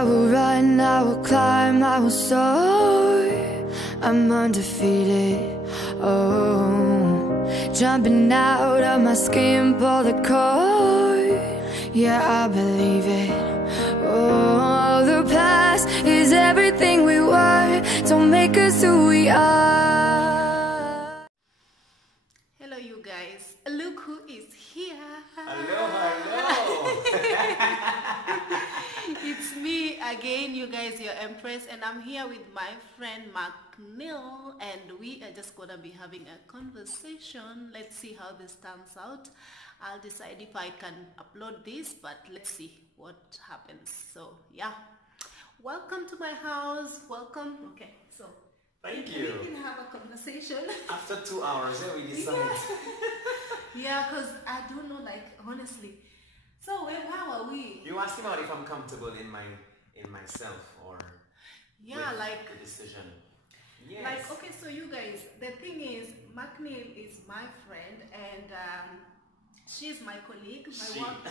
I will run, I will climb, I will soar. I'm undefeated, oh. Jumping out of my skin, pull the cord. Yeah, I believe it. Oh, the past is everything we were. Don't make us who we are. Hello you guys, look who is here. Hello, hello. It's me again, you guys, your Empress, and I'm here with my friend McNeil, and we are just gonna be having a conversation. Let's see how this turns out. I'll decide if I can upload this, but let's see what happens. So yeah, welcome to my house. Welcome. Okay, so Thank you. we can have a conversation After 2 hours, we decide. Yeah, because I don't know, like, honestly. So how are we? You asked him out if I'm comfortable in myself or Yeah, like the decision. Yes. like okay, so you guys, the thing is, McNeil is my friend, and she's my colleague, my work.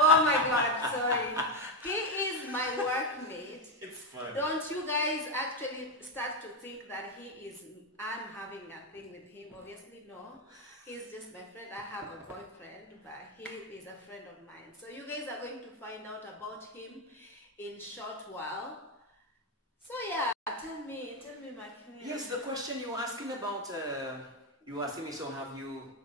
Oh my God, sorry. He is my workmate. It's fun. Don't you guys actually start to think that I'm having a thing with him? Obviously, no. He's just my friend. I have a boyfriend, but he is a friend of mine. So you guys are going to find out about him in short while. So yeah, tell me, McNeil. Yes, the question you were asking about, you were asking me, so are you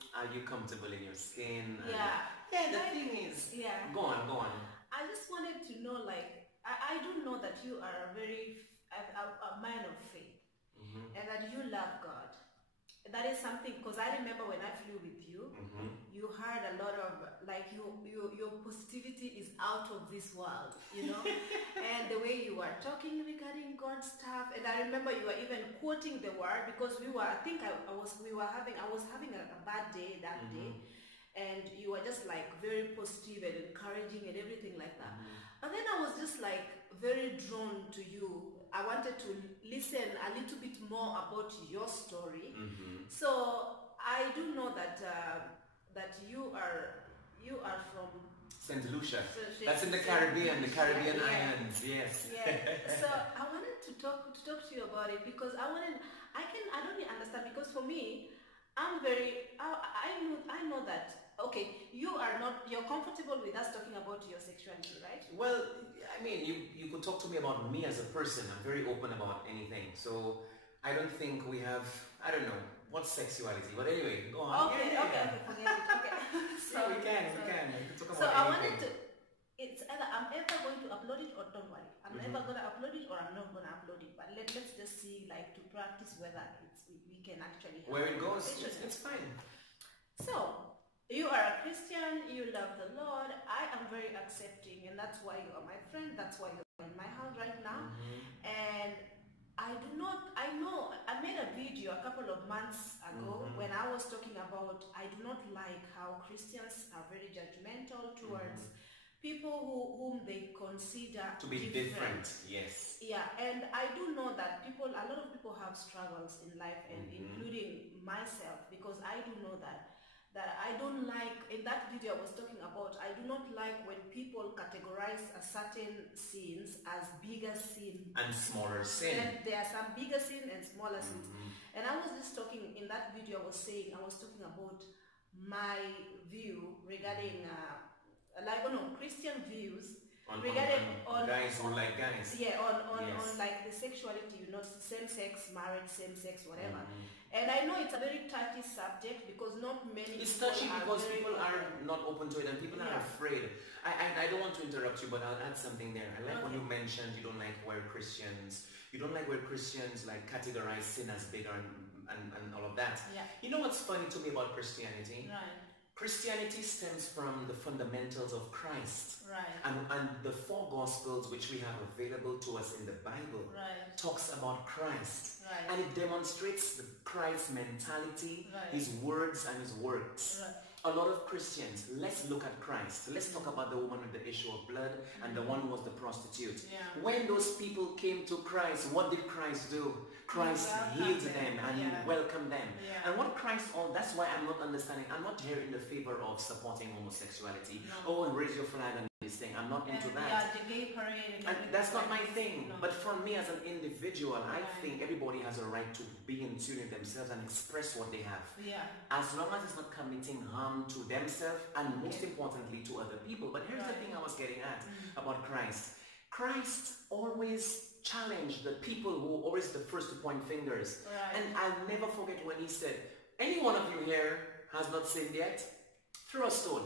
comfortable in your skin? Yeah. Yeah, the Like, thing is, yeah. Go on. I just wanted to know, like, I do know that you are a man of faith, and that you love God. That is something, because I remember when I flew with you, you had a lot of, like, your positivity is out of this world, you know, and the way you were talking regarding God's stuff, and I remember you were even quoting the word, because we were having a bad day that day, and you were just like very positive and encouraging and everything like that. And then I was just like very drawn to you. I wanted to listen a little bit more about your story. So I do know that that you are from St. Lucia. That's in the Caribbean, islands. Yes. Yeah. So I wanted to talk to you about it, because I don't really understand, because for me, I know that, okay, you're comfortable with us talking about your sexuality, right? Well, I mean, you could talk to me about me as a person. I'm very open about anything. So I don't think we have, I don't know, what's sexuality? But anyway, go on. Okay, forget it. Okay. So we can talk about so I wanted anything. it's either I'm ever going to upload it, or don't worry. I'm either going to upload it, or I'm not going to upload it. But let's just see, like, to practice whether we can actually have Where it goes, conversation. it's fine. So, you are a Christian, you love the Lord. I am very accepting, and that's why you are my friend. That's why you're in my house right now. And I made a video a couple of months ago when I was talking about, I do not like how Christians are very judgmental towards people whom they consider To be different, yes. Yeah, and I do know that a lot of people have struggles in life, and including myself, because I do know that I don't like, in that video I was talking about, I do not like when people categorize a certain sins as bigger sin and smaller sin. And there are some bigger sin and smaller sins. And I was just talking, in that video I was talking about my view regarding Christian views regarding on guys who like guys. Yeah, on Yes. like the sexuality, same-sex marriage, same-sex whatever. And I know it's a very touchy subject, because not many It's people touchy are because very people are open. not open to it, and people are afraid. I don't want to interrupt you, but I'll add something there. I like when you mentioned you don't like where Christians like categorize sin as bigger and all of that. Yeah. You know what's funny to me about Christianity? Right. Christianity stems from the fundamentals of Christ. Right. And the 4 Gospels which we have available to us in the Bible talks about Christ. Right. And it demonstrates Christ's mentality, his words and his works. Right. A lot of Christians, let's look at Christ. Let's talk about the woman with the issue of blood and the one who was the prostitute. Yeah. When those people came to Christ, what did Christ do? Christ healed them and he welcomed them. Yeah. And what Christ, that's why I'm not understanding. I'm not here in the favor of supporting homosexuality. No. Oh, and raise your flag and this thing. I'm not into that. Yeah, the gay parade. And that's not my thing. No. But for me as an individual, I think everybody has a right to be in tune with themselves and express what they have. Yeah. As long as it's not committing harm to themselves and most importantly to other people. But here's the thing I was getting at about Christ. Christ always challenged the people who always the first to point fingers. And I'll never forget when he said, any one of you here has not sinned yet? Throw a stone.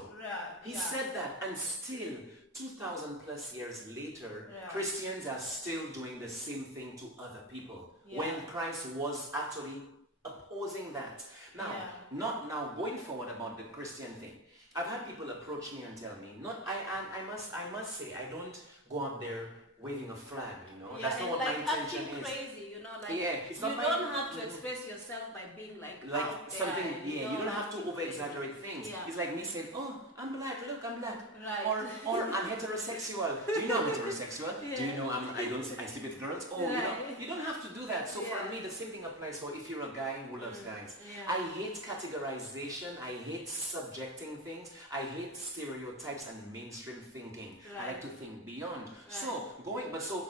He said that, and still 2,000 plus years later, Christians are still doing the same thing to other people when Christ was actually opposing that. Now, not now going forward about the Christian thing. I've had people approach me and tell me, I must say, I don't go out there waving a flag, you know. That's not what my intention is. Crazy, you know, like it's not you don't have to express yourself by being like something. There, you don't have to over exaggerate things. It's like me saying, "Oh, I'm black. Look, I'm black." Or I'm heterosexual. Do you know I'm heterosexual? Do you know I sleep with girls? Oh, you don't have to do that. So for me, the same thing applies for if you're a guy who loves guys. I hate categorization. I hate subjecting things. I hate stereotypes and mainstream thinking. I like to think beyond.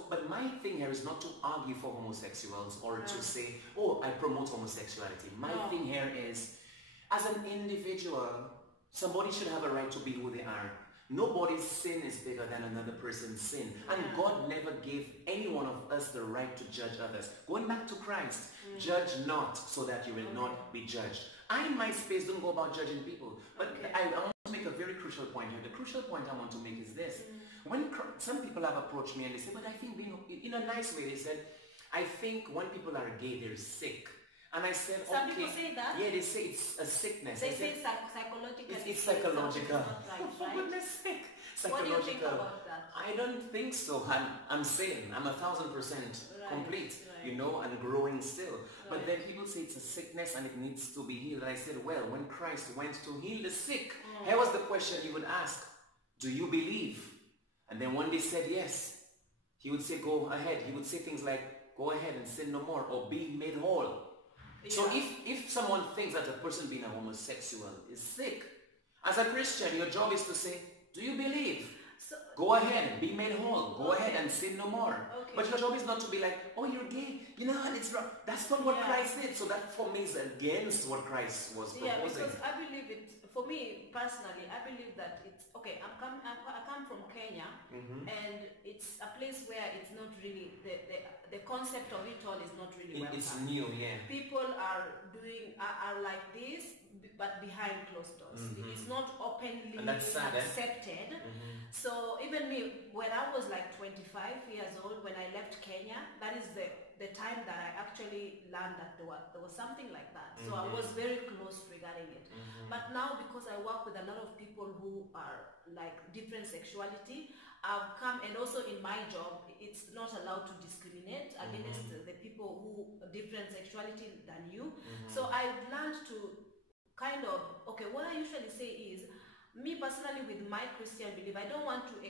But my thing here is not to argue for homosexuals or to say, oh, I promote homosexuality. My thing here is, as an individual, somebody should have a right to be who they are. Nobody's sin is bigger than another person's sin. And God never gave any one of us the right to judge others. Going back to Christ, judge not so that you will not be judged. I in my space don't go about judging people. But I want to make a very crucial point here. The crucial point I want to make is this. When some people have approached me and they say, but I think in a nice way, they said, I think when people are gay, they're sick. And I said, some people say that? Yeah, they say it's a sickness. They say psychological. It's psychological. For goodness sake. What do you think about that? I don't think so. I'm sane. I'm 1,000% complete, you know, and growing still. But then people say it's a sickness and it needs to be healed. And I said, well, when Christ went to heal the sick, here was the question he would ask. Do you believe? And then when they said yes, he would say, go ahead. He would say things like, go ahead and sin no more, or be made whole. So if someone thinks that a person being a homosexual is sick, as a Christian, your job is to say, do you believe? Go ahead, be made whole. Go ahead and sin no more. But your job is not to be like, oh, you're gay. You know what? It's wrong. That's not what Christ did. So that for me is against what Christ was proposing. Yeah, because I believe it. For me personally, I believe that it's okay. I come from Kenya, and it's a place where it's not really the concept of it all is not really welcome. It's new, yeah. People are like this, but behind closed doors. It's not openly accepted. So even me, when I was like 25 years old, when I left Kenya, that is the time that I actually learned that there was something like that. So I was very close regarding it. But now, because I work with a lot of people who are like different sexuality, I've come, and also in my job, it's not allowed to discriminate against the people who different sexuality than you. So I've learned to kind of, what I usually say is, me personally with my Christian belief, I don't want to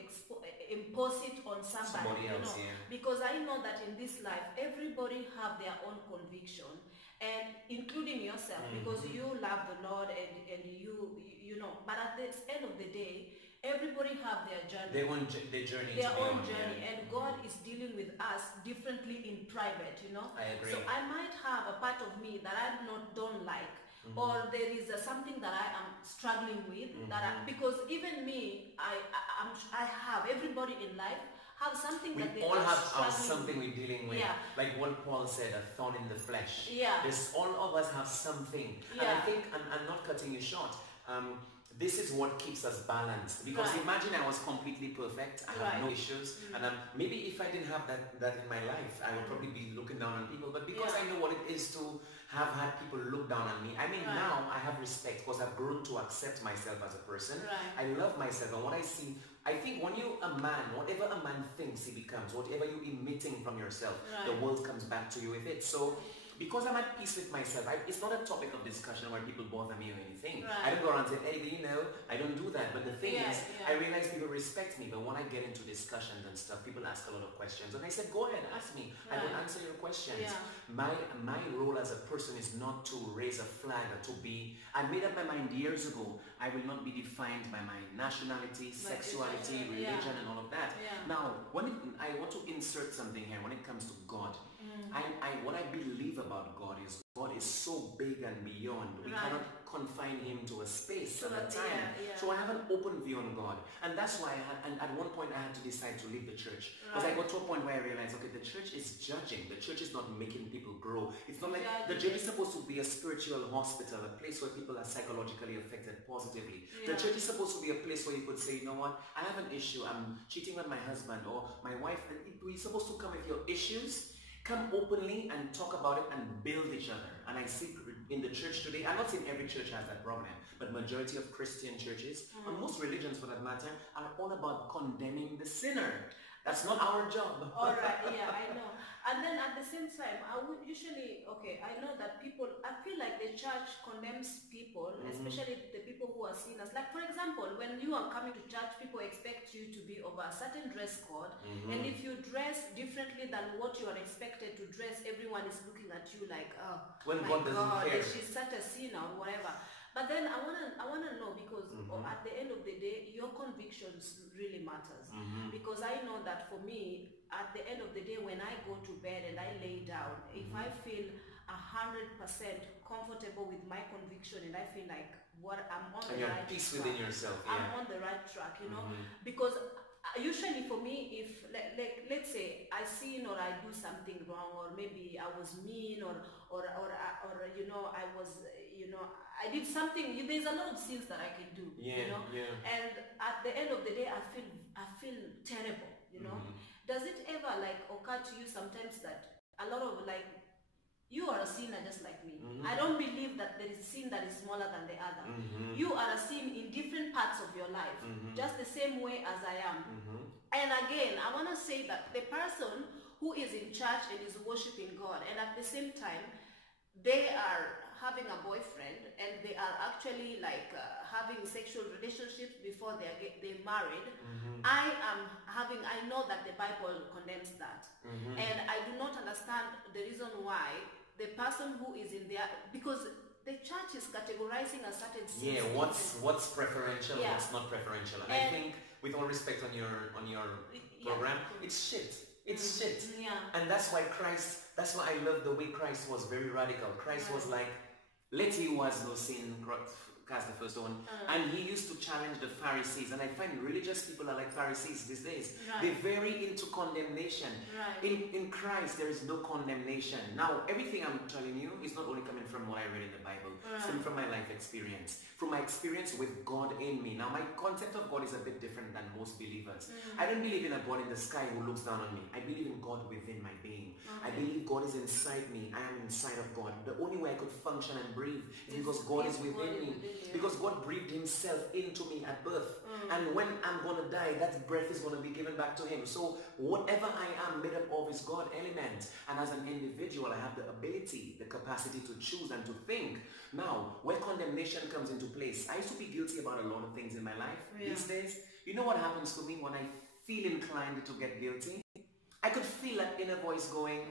impose it on somebody else, because I know that in this life, everybody have their own conviction, and including yourself, because you love the Lord and you know, but at the end of the day, everybody have their journey. Their own journey. Their own journey, and God is dealing with us differently in private, you know. I agree. So I might have a part of me that I don't like. Or there is something that I am struggling with, because even me, I have, everybody in life have something that they all are have struggling something we're dealing with. Like what Paul said, a thorn in the flesh. All of us have something. And I think, I'm not cutting you short, this is what keeps us balanced. Because imagine I was completely perfect, I have no issues, and maybe if I didn't have that in my life, I would probably be looking down on people. But because I know what it is to have had people look down on me, I mean, now I have respect because I've grown to accept myself as a person. I love myself, and what I see, I think when you're a man, whatever a man thinks he becomes, whatever you're emitting from yourself, the world comes back to you with it. So Because I'm at peace with myself. It's not a topic of discussion where people bother me or anything. Right. I don't go around saying, hey, you know, I don't do that. But the thing is, I realize people respect me. But when I get into discussions and stuff, people ask a lot of questions. And I said, go ahead, ask me. I will answer your questions. My role as a person is not to raise a flag or to be... I made up my mind years ago. I will not be defined by my nationality, sexuality, religion, and all of that. Now, I want to insert something here when it comes to God. What I believe about God is so big and beyond. We cannot confine him to a space at a time. So I have an open view on God. And that's why at one point I had to decide to leave the church. Because I got to a point where I realized, okay, the church is judging. The church is not making people grow. It's not like the church is supposed to be a spiritual hospital, a place where people are psychologically affected positively. The church is supposed to be a place where you could say, you know what, I have an issue. I'm cheating on my husband or my wife. We're supposed to come with your issues. Come openly and talk about it and build each other. And I see in the church today, I'm not saying every church has that problem, but majority of Christian churches, and most religions for that matter, are all about condemning the sinner. That's not our job. All right, I know. And then at the same time, I would usually, I know that people, I feel like the church condemns people, especially the people who are sinners. Like, for example, when you are coming to church, people expect you to be of a certain dress code. And if you dress differently than what you are expected to dress, everyone is looking at you like, oh, when my God doesn't care. She's such a sinner or whatever. But then I wanna know, because at the end of the day, your convictions really matters. Because I know that for me, at the end of the day, when I go to bed and I lay down, if I feel 100% comfortable with my conviction and I feel like I'm on the right track. Peace within yourself. I'm on the right track, you know, because usually for me, if let's say I sin or I do something wrong, or maybe I was mean, or you know, I was, you know, I did something. There's a lot of sins that I can do, you know. And at the end of the day, I feel terrible, you know. Does it ever like occur to you sometimes that a lot of like, you are a sinner just like me. I don't believe that there is sin that is smaller than the other. You are a sin in different parts of your life, just the same way as I am. And again, I want to say that the person who is in church and is worshiping God, and at the same time, they are having a boyfriend and they are actually like having sexual relationships before they're married. I know that the Bible condemns that. And I do not understand the reason why the person who is in there, because the church is categorizing a certain sin. What's preferential, what's not preferential. And I think, with all respect on your program, it's shit. It's shit. And that's why I love the way Christ was very radical. Christ was like, let he was no sin cast the first one. And he used to challenge the Pharisees. And I find religious people are like Pharisees these days. They're very into condemnation. In Christ, there is no condemnation. Now, everything I'm telling you is not only coming from what I read in the Bible. It's coming from my life experience. From my experience with God in me. Now, my concept of God is a bit different than most believers. I don't believe in a God in the sky who looks down on me. I believe in God within my being. I believe God is inside me. I am inside of God. The only way I could function and breathe is because God is within me. Because God breathed himself into me at birth. And when I'm going to die, that breath is going to be given back to him. So whatever I am made up of is God element. And as an individual, I have the ability, the capacity to choose and to think. Now, where condemnation comes into place, I used to be guilty about a lot of things in my life these days. You know what happens to me when I feel inclined to get guilty? I could feel that inner voice going,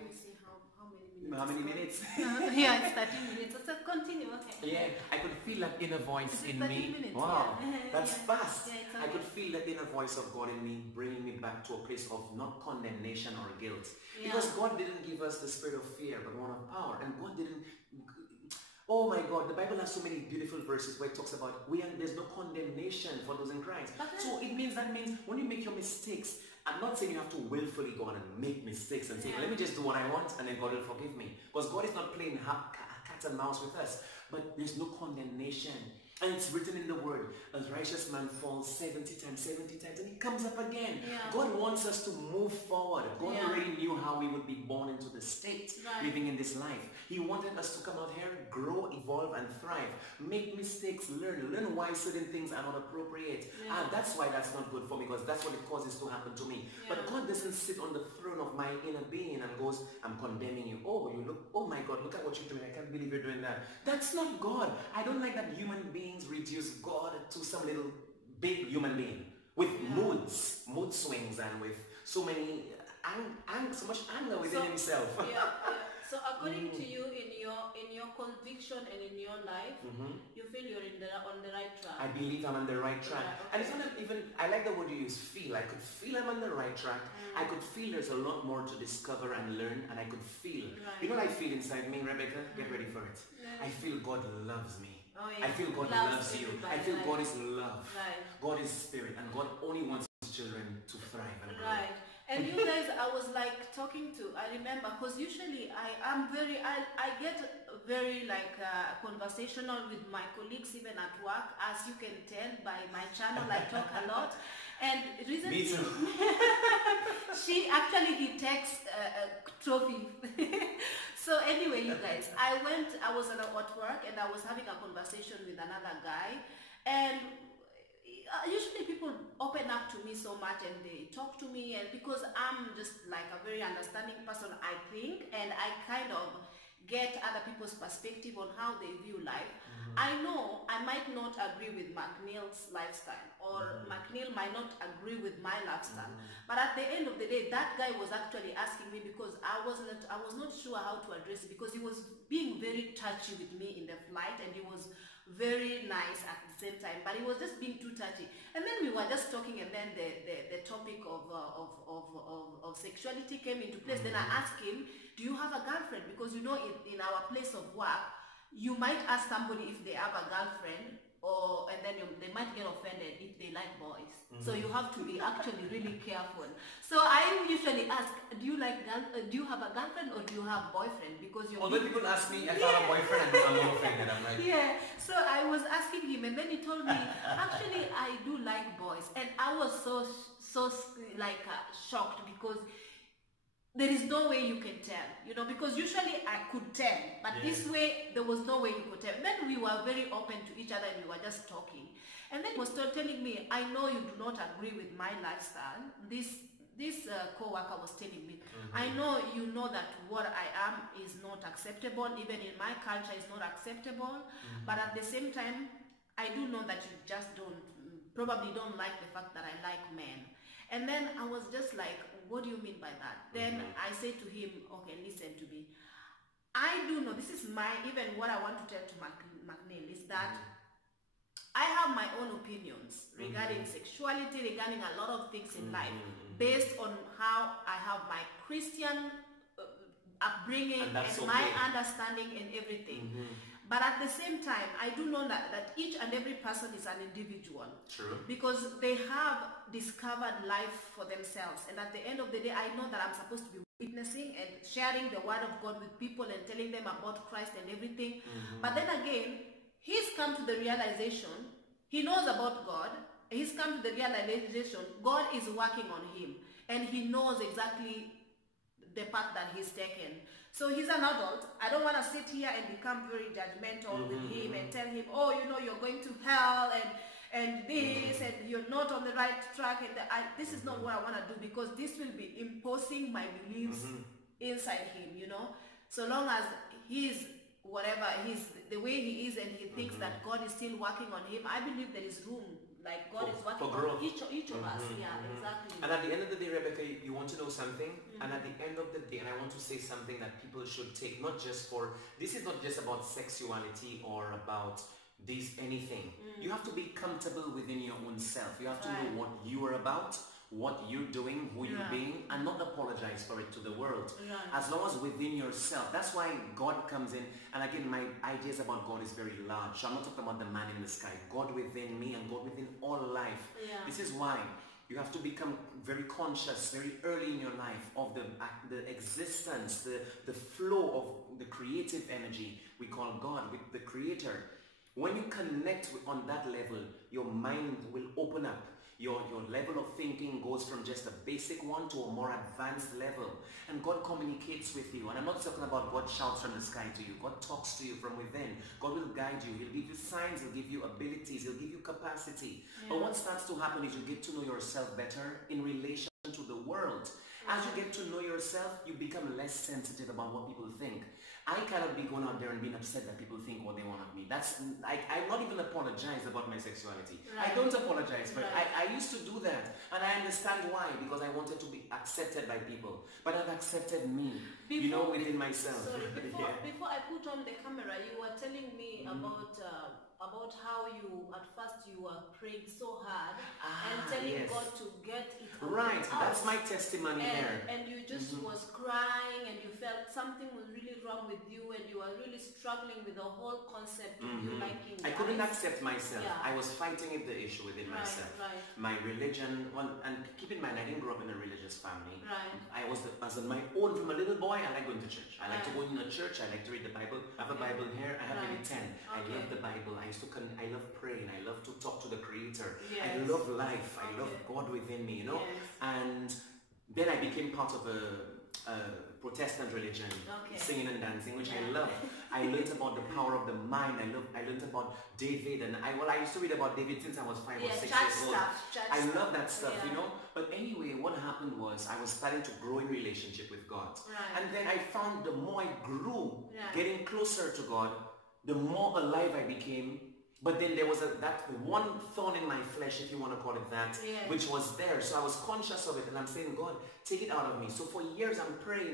how many minutes? Yeah, it's 13 minutes. So continue, okay. Yeah, I could feel that inner voice in me. Minutes, wow, that's fast. Yeah, I could feel that inner voice of God in me, bringing me back to a place of not condemnation or guilt. Because God didn't give us the spirit of fear, but one of power. And God didn't... Oh my God, the Bible has so many beautiful verses where it talks about there's no condemnation for those in Christ. So that means when you make your mistakes, I'm not saying you have to willfully go on and make mistakes and say, let me just do what I want and then God will forgive me. Because God is not playing cat and mouse with us. But there's no condemnation. And it's written in the word, a righteous man falls 70 times and he comes up again. God wants us to move forward. God already knew how we would be born into the state living in this life. He wanted us to come out here grow, evolve, and thrive. Make mistakes, learn why certain things are not appropriate. Yeah. That's why that's not good for me, because that's what it causes to happen to me. Yeah. But God doesn't sit on the throne of my inner being and goes, I'm condemning you. Oh my God, look at what you're doing. I can't believe you're doing that. That's not God. I don't like that human beings reduce God to some little big human being with mood swings, and with so many so much anger within himself. So according to you, in your conviction and in your life, you feel you're on the right track. I believe I'm on the right track. Yeah, okay. And it's not even, I like the word you use, feel. I could feel I'm on the right track. I could feel there's a lot more to discover and learn, and I could feel. You know what I feel inside me, Rebecca? Get ready for it. I feel God loves me. Oh, yeah. I feel God loves you. everybody, I feel right. God is love. Right. God is spirit, and God only wants his children to thrive and grow. Right. And you guys, I was like talking to, I remember, because usually I get very like conversational with my colleagues, even at work, as you can tell by my channel, I talk a lot. And recently, Me too. he takes a trophy. So anyway, you guys, I was at work and I was having a conversation with another guy, and usually people open up to me so much and they talk to me, and because I'm just like a very understanding person, I think, and I kind of get other people's perspective on how they view life. I know I might not agree with McNeil's lifestyle, or McNeil might not agree with my lifestyle, but at the end of the day, that guy was actually asking me, because I was not sure how to address it, because he was being very touchy with me in the flight, and he was very nice at the same time, but he was just being too touchy. And then we were just talking, and then the topic of sexuality came into place. Then I asked him, do you have a girlfriend? Because you know, in our place of work, you might ask somebody if they have a girlfriend, and then they might get offended if they like boys. So you have to be actually really careful. So I usually ask, do you have a girlfriend, or do you have boyfriend? Because although people ask me if I have a boyfriend, I'm not offended. I'm like, yeah. So I was asking him, and then he told me, actually, I do like boys, and I was so shocked, because there is no way you can tell, because usually I could tell, but this way there was no way you could tell. Then we were very open to each other, and we were just talking. And then he was telling me, I know you do not agree with my lifestyle. This co-worker was telling me, I know you know that what I am is not acceptable, even in my culture is not acceptable, but at the same time, I do know that you just probably don't like the fact that I like men. And then I was just like, what do you mean by that? Then I said to him, okay, listen to me. I do know, this is even what I want to tell to McNeil is that I have my own opinions regarding sexuality, regarding a lot of things in life, based on how I have my Christian upbringing and my understanding and everything. But at the same time, I do know that each and every person is an individual. True. Because they have discovered life for themselves. And at the end of the day, I know that I'm supposed to be witnessing and sharing the word of God with people and telling them about Christ and everything. But then again, he's come to the realization, he knows about God, he's come to the realization, God is working on him. And he knows exactly the path that he's taken. So he's an adult. I don't want to sit here and become very judgmental with him and tell him, oh, you're going to hell and this, and you're not on the right track. And this is not what I want to do, because this will be imposing my beliefs inside him, So long as he's the way he is, and he thinks that God is still working on him, I believe there is room. Like God is working on each of us. Yeah, exactly. And at the end of the day, Rebecca, you want to know something? And at the end of the day, and I want to say something that people should take, this is not just about sexuality or about anything. You have to be comfortable within your own self. You have to know what you are about, what you're doing, who you're being, and not apologize for it to the world. As long as within yourself. That's why God comes in. And again, my ideas about God is very large. So I'm not talking about the man in the sky. God within me and God within all life. This is why you have to become very conscious very early in your life of the existence, the flow of the creative energy we call God, with the Creator. When you connect on that level, your mind will open up. Your level of thinking goes from just a basic one to a more advanced level. And God communicates with you. And I'm not talking about God shouts from the sky to you. God talks to you from within. God will guide you. He'll give you signs. He'll give you abilities. He'll give you capacity. But what starts to happen is you get to know yourself better in relation to the world. As you get to know yourself, you become less sensitive about what people think. I cannot be going out there and being upset that people think what they want of me. I'm not even apologize about my sexuality. Right. I don't apologize, but I used to do that. And I understand why, because I wanted to be accepted by people. But I've accepted me, within myself. Sorry, before I put on the camera, you were telling me about how at first you were praying so hard and telling God to get it right out. That's my testimony there. And you just was crying and you felt something was really wrong with you and you were really struggling with the whole concept of you liking I couldn't accept myself. I was fighting the issue within myself. My religion, and keep in mind, I didn't grow up in a religious family. I was on my own from a little boy. I like going to church. I like to go in a church. I like to read the Bible. I have a Bible here. I have maybe 10. I love the Bible. I love praying. I love to talk to the Creator. I love life. I love God within me, And then I became part of a Protestant religion, singing and dancing, which I love. I learned about the power of the mind. I learned about David, and I used to read about David since I was 5 or 6 years old. I love that stuff, But anyway, what happened was I was starting to grow in relationship with God. And then I found the more I grew, getting closer to God, the more alive I became. But then there was that one thorn in my flesh, if you want to call it that, which was there. So I was conscious of it, and I'm saying, God, take it out of me. So for years I'm praying,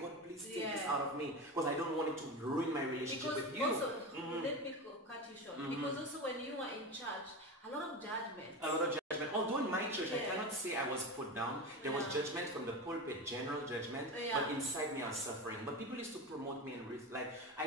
God, please take this out of me, because I don't want it to ruin my relationship with you. Also, let me cut you short. Because also when you were in church, a lot of judgment. Although in my church, I cannot say I was put down. There was judgment from the pulpit, general judgment, but inside me I was suffering. But people used to promote me, and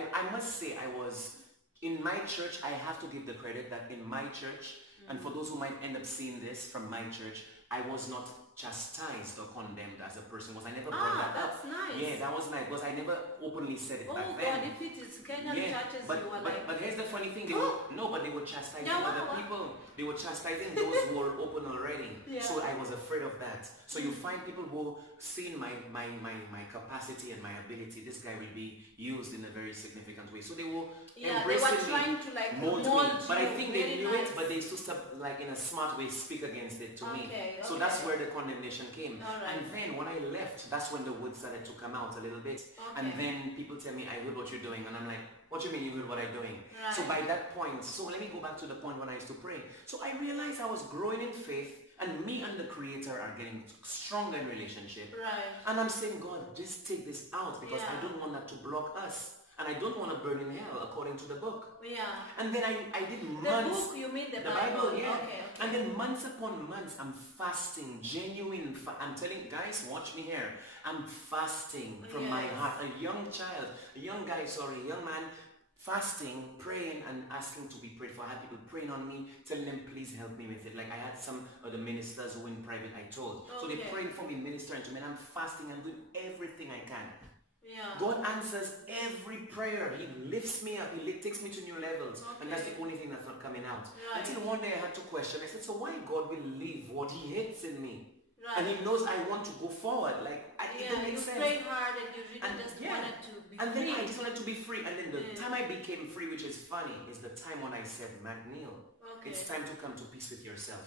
I must say I was... In my church, I have to give the credit that in my church, and for those who might end up seeing this from my church, I was not chastised or condemned as a person. I never brought that up. That's nice. Yeah, that was nice, because I never openly said it back then. God, if it is Kenyan churches, but here's the funny thing. They were chastising other people. They were chastising those who were open already. So I was afraid of that. So you find people who see my capacity and my ability. This guy will be used in a very significant way. So they will embrace me, trying to mold me. But I think they knew nice. it, but they used to stop, in a smart way, speak against it to me. So that's where the condemnation came. And then when I left, that's when the wood started to come out a little bit. And then people tell me, I heard what you're doing. And I'm like, what do you mean you heard what I'm doing? So by that point, let me go back to the point when I used to pray. So I realized I was growing in faith, and me and the Creator are getting stronger in relationship. And I'm saying, God, just take this out, because I don't want that to block us. And I don't want to burn in hell, according to the book. And then I did months. The book, you mean the Bible? Okay. And then months upon months, I'm fasting, genuine. I'm telling guys, watch me here. I'm fasting from my heart. A young man, fasting, praying, and asking to be prayed for. I had people praying on me, telling them, please help me with it. Like I had some of the ministers who in private I told. So they're praying for me, ministering to me, and I'm fasting and doing everything I can. God answers every prayer. He lifts me up. He takes me to new levels. And that's the only thing that's not coming out. Until one day I had to question. I said, so why God will leave what he hates in me? And he knows I want to go forward. It don't make sense. You prayed hard and you really just wanted to be free. And then I just wanted to be free. And then the time I became free, which is funny, is the time when I said, McNeil, it's time to come to peace with yourself.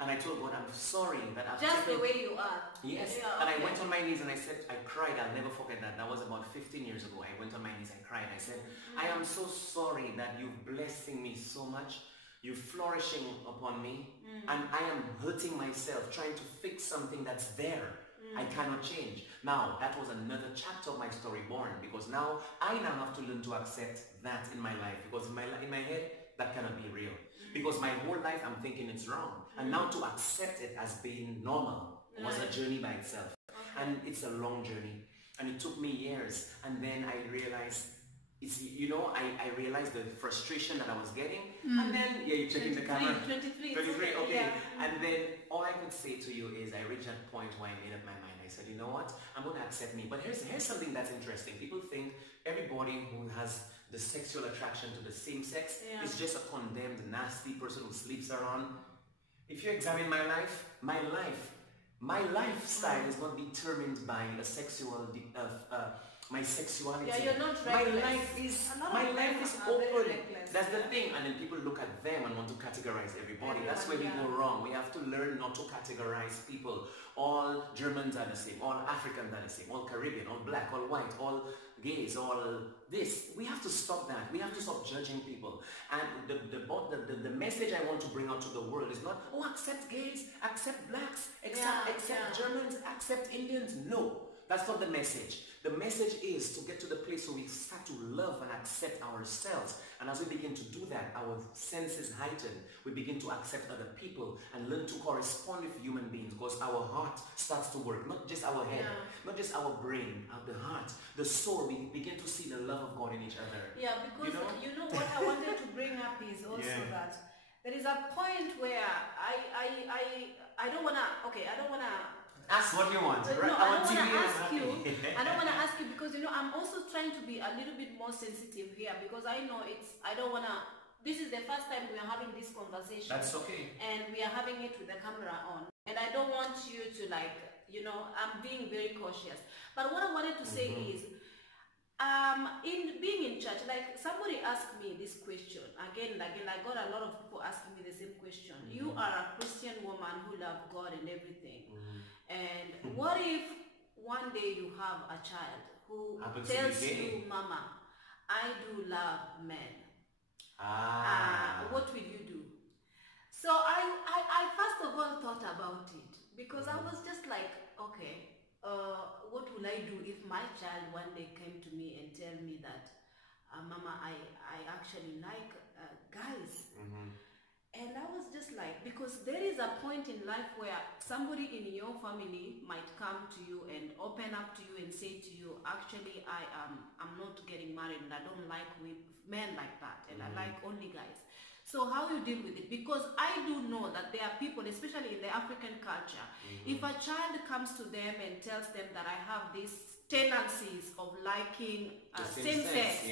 And I told God, I'm sorry that I've just the way you are. Yes. And I went on my knees and I said, I cried. I'll never forget that. That was about 15 years ago. I went on my knees, I cried. I said, I am so sorry that you're blessing me so much. You're flourishing upon me. And I am hurting myself, trying to fix something that's there. I cannot change. Now, that was another chapter of my story born, because now I have to learn to accept that in my life, because in my head, that cannot be real. Because my whole life I'm thinking it's wrong. And now to accept it as being normal was a journey by itself. And it's a long journey. And it took me years. And then I realized, I realized the frustration that I was getting. And then, you're checking the camera. 23, okay. And then all I could say to you is I reached that point where I made up my mind. I said, you know what? I'm going to accept me. But here's something that's interesting. People think everybody who has the sexual attraction to the same sex is just a condemned, nasty person who sleeps around. If you examine my lifestyle is not determined by a sexual, my sexuality. Yeah, you're not my reckless. my life is open. That's the yeah. thing. And then people look at them and want to categorize everybody. Everyone, That's where we yeah. go wrong. We have to learn not to categorize people. All Germans are the same. All Africans are the same. All Caribbean, all black, all white, all gays, all this. We have to stop that. We have to stop judging people. And the message I want to bring out to the world is not, oh, accept gays, accept blacks, accept Germans, accept Indians. No, that's not the message. The message is to get to the place where we start to love and accept ourselves. And as we begin to do that, our senses heighten. We begin to accept other people and learn to correspond with human beings, because our heart starts to work. Not just our head, not just our brain, the heart, the soul. We begin to see the love of God in each other. Yeah, because you know what I wanted to bring up is also that there is a point where I don't wanna ask what you want. Right? No, I don't want to ask you. I don't want to ask you because I'm also trying to be a little bit more sensitive here, because I know I don't want to. This is the first time we are having this conversation. That's okay. And we are having it with the camera on, and I don't want you to I'm being very cautious. But what I wanted to say is, in being in church, like somebody asked me this question again. I got a lot of people asking me the same question. You are a Christian woman who loves God and everything. And what if one day you have a child who tells you, Mama, I do love men? What will you do? So I first of all thought about it, because I was just like, okay, what will I do if my child one day came to me and tell me that, Mama, I actually like guys? And I was just like, because there is a point in life where somebody in your family might come to you and open up to you and say to you, actually, I'm not getting married and I don't like men like that, and I like only guys. So how you deal with it? Because I do know that there are people, especially in the African culture, if a child comes to them and tells them that I have these tendencies of liking same sex,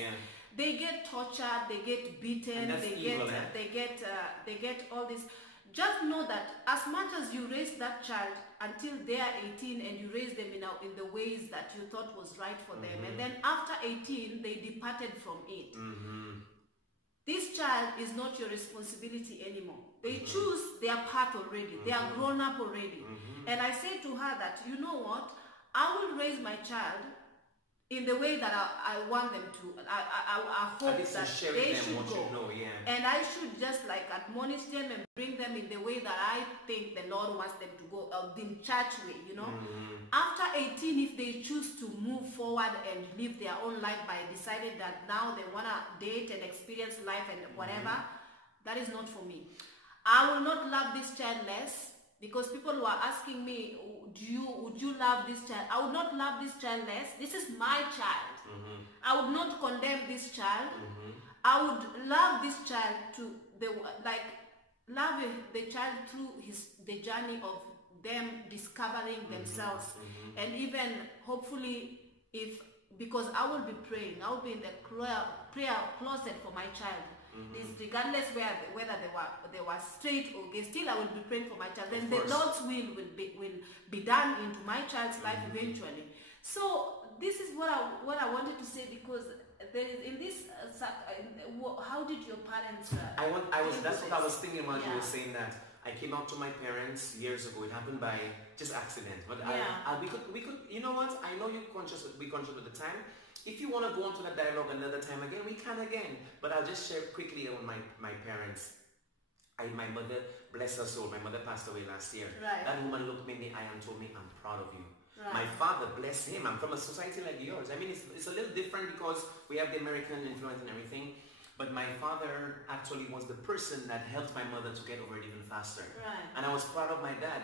they get tortured, they get beaten, they get all this. Just know that as much as you raise that child until they are 18 and you raise them in the ways that you thought was right for them, and then after 18 they departed from it. This child is not your responsibility anymore. They choose their path already. They are grown up already. And I say to her that, you know what? I will raise my child in the way that I want them to. I hope that they should go. And I should just admonish them and bring them in the way that I think the Lord wants them to go, the church way, After 18, if they choose to move forward and live their own life by deciding that now they want to date and experience life and whatever, that is not for me. I will not love this child less, because people who are asking me, would you love this child? I would not love this child less. This is my child. I would not condemn this child. I would love this child love the child through the journey of them discovering themselves, and even hopefully because I will be praying, I will be in the prayer closet for my child. Regardless whether they were straight or gay, still I will be praying for my child. Then the Lord's will be done into my child's life eventually. So this is what I wanted to say, because there is in this. How did your parents? That's what I was thinking while you were saying that. I came out to my parents years ago. It happened by just accident. But we could. You know what? I know you're conscious. Be conscious at the time. If you want to go on to that dialogue another time again, we can again. But I'll just share quickly on my parents. My mother, bless her soul, my mother passed away last year. That woman looked me in the eye and told me, I'm proud of you. My father, bless him, I'm from a society like yours. I mean, it's a little different because we have the American influence and everything. But my father actually was the person that helped my mother to get over it even faster. And I was proud of my dad,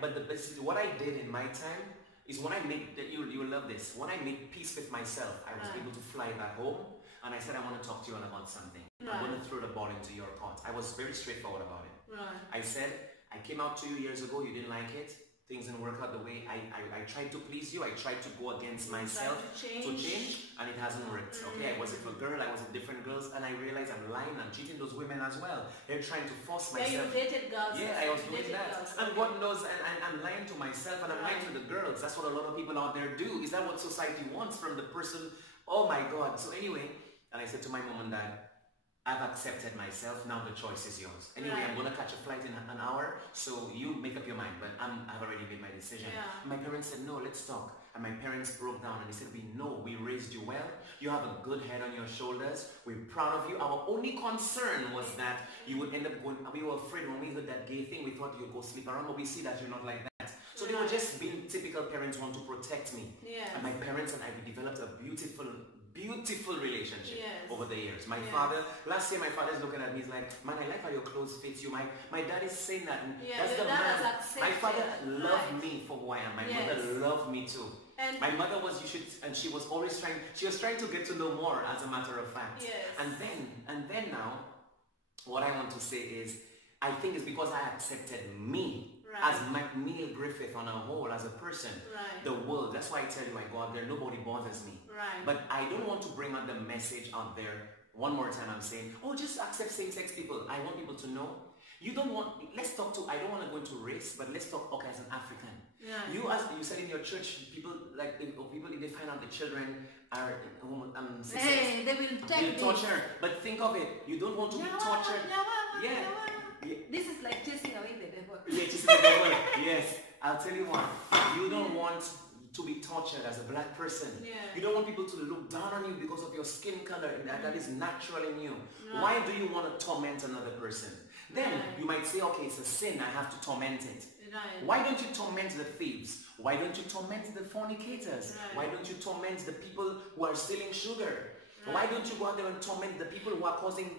But what I did in my time is when I made, you will love this, when I made peace with myself, I was able to fly back home, and I said, I want to talk to you about something. I'm going to throw the ball into your court. I was very straightforward about it. I said, I came out to you years ago, you didn't like it. things didn't work out the way I tried to please you. I tried to go against myself to change, and it hasn't worked. Okay, I was with a girl, I was with different girls, and I realized I'm lying, I'm cheating those women as well. They're trying to force myself. Yeah, you dated girls. Yeah, I was doing that. Girls. And God knows, and I'm lying to myself, and I'm lying to the girls. That's what a lot of people out there do. Is that what society wants from the person? Oh my God. So anyway, and I said to my mom and dad, I've accepted myself, now the choice is yours. Anyway, I'm going to catch a flight in an hour, so you make up your mind, but I've already made my decision. Yeah. My parents said, no, let's talk. And my parents broke down and they said, we know we raised you well. You have a good head on your shoulders. We're proud of you. Our only concern was that you would end up going, we were afraid when we heard that gay thing, we thought you'd go sleep around, but we see that you're not like that. So they were just being typical parents, want to protect me. Yes. And my parents and I, we developed a beautiful relationship over the years. My father, last year my father's looking at me, he's like, man, I like how your clothes fit you. My dad is saying that. That's the man. My father loved me for who I am. My mother loved me too. And my mother was, and she was always trying to get to know more, as a matter of fact. Yes. And then now, what I want to say is, I think it's because I accepted me. As McNeil Griffith on a whole, as a person, the world. That's why I tell you, I go out there, nobody bothers me. But I don't want to bring out the message out there. One more time I'm saying, oh, just accept same-sex people. I want people to know. You don't want, let's talk to, I don't want to go into race, but let's talk, okay, as an African. You said in your church, people, like, people, if they find out the children are hey, they will take torture. But think of it, you don't want to be tortured. This is like chasing away the devil. Yeah, chasing the devil. Yes. I'll tell you what. You don't want to be tortured as a black person. You don't want people to look down on you because of your skin color. That is natural in you. Why do you want to torment another person? Then you might say, okay, it's a sin. I have to torment it. Why don't you torment the thieves? Why don't you torment the fornicators? Why don't you torment the people who are stealing sugar? Why don't you go out there and torment the people who are causing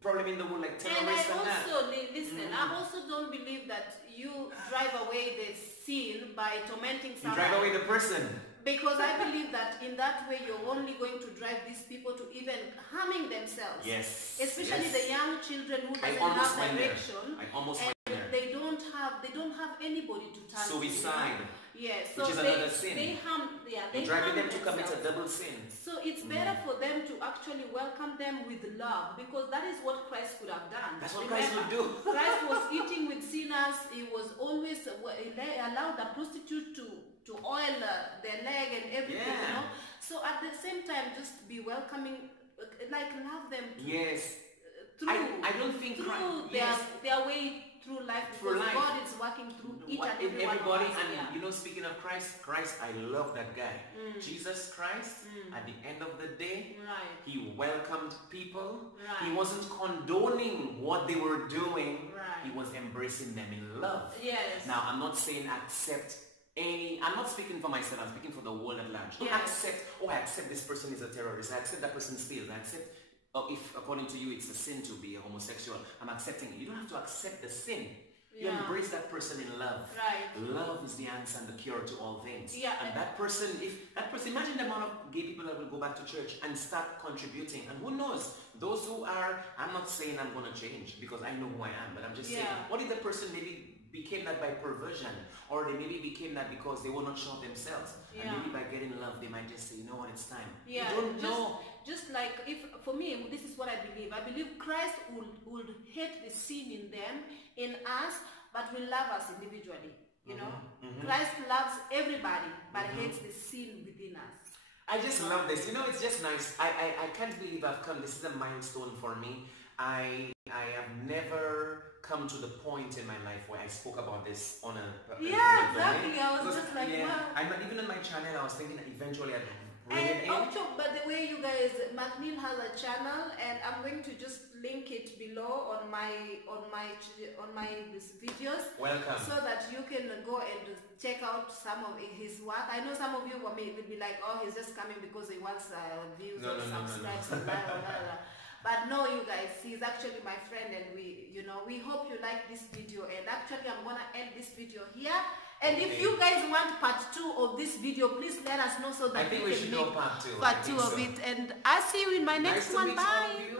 problem in the world, like terrorists and that? And I also, listen, I also don't believe that you drive away the sin by tormenting someone. You drive away the person. Because I believe that in that way you're only going to drive these people to even harming themselves. Yes. Especially the young children who doesn't have direction. I almost went there. They don't have anybody to turn to. Suicide. Yes. Which is another sin. They harm. You're driving them to commit a double sin. So it's better for them to actually welcome them with love, because that is what Christ could have done. That's what Christ would do. Christ was eating with sinners. He was always he allowed the prostitute to oil their leg and everything. You know. So at the same time, just be welcoming, like love them. Yes. Through I don't think through their way through life, because God is working through each and everybody. And you know, speaking of Christ, I love that guy. Jesus Christ, at the end of the day, he welcomed people. He wasn't condoning what they were doing. He was embracing them in love. Yes. Now, I'm not saying accept I'm not speaking for myself, I'm speaking for the world at large. Don't accept, I accept this person is a terrorist. I accept that person steals. I accept, if according to you it's a sin to be a homosexual, I'm accepting it. You don't have to accept the sin. You embrace that person in love. Love is the answer and the cure to all things. And that person, imagine the amount of gay people that will go back to church and start contributing. And who knows, those who are, I'm not saying I'm going to change because I know who I am, but I'm just saying, what if the person maybe became that by perversion, or they maybe became that because they were not sure of themselves, and maybe by getting love they might just say, you know what, it's time. You don't know. Just like, if for me, this is what I believe Christ would hate the sin in them, in us, but will love us individually. You know, Christ loves everybody, but hates the sin within us. I just love this. You know, it's just nice. I can't believe I've come. This is a milestone for me. I have never come to the point in my life where I spoke about this on a exactly. I was just like, wow. Even on my channel, I was thinking that eventually I'd bring and it in. Also, by the way, you guys, McNeil has a channel, and I'm going to just link it below on my videos. Welcome. So that you can go and check out some of his work. I know some of you will be like, oh, he's just coming because he wants views or subscribes and blah, blah, blah, blah. But no, you guys, he's actually my friend, and we hope you like this video. And actually, I'm gonna end this video here. And if you guys want part 2 of this video, please let us know so that we should do part 2 of it. And I'll see you in my next one. Bye.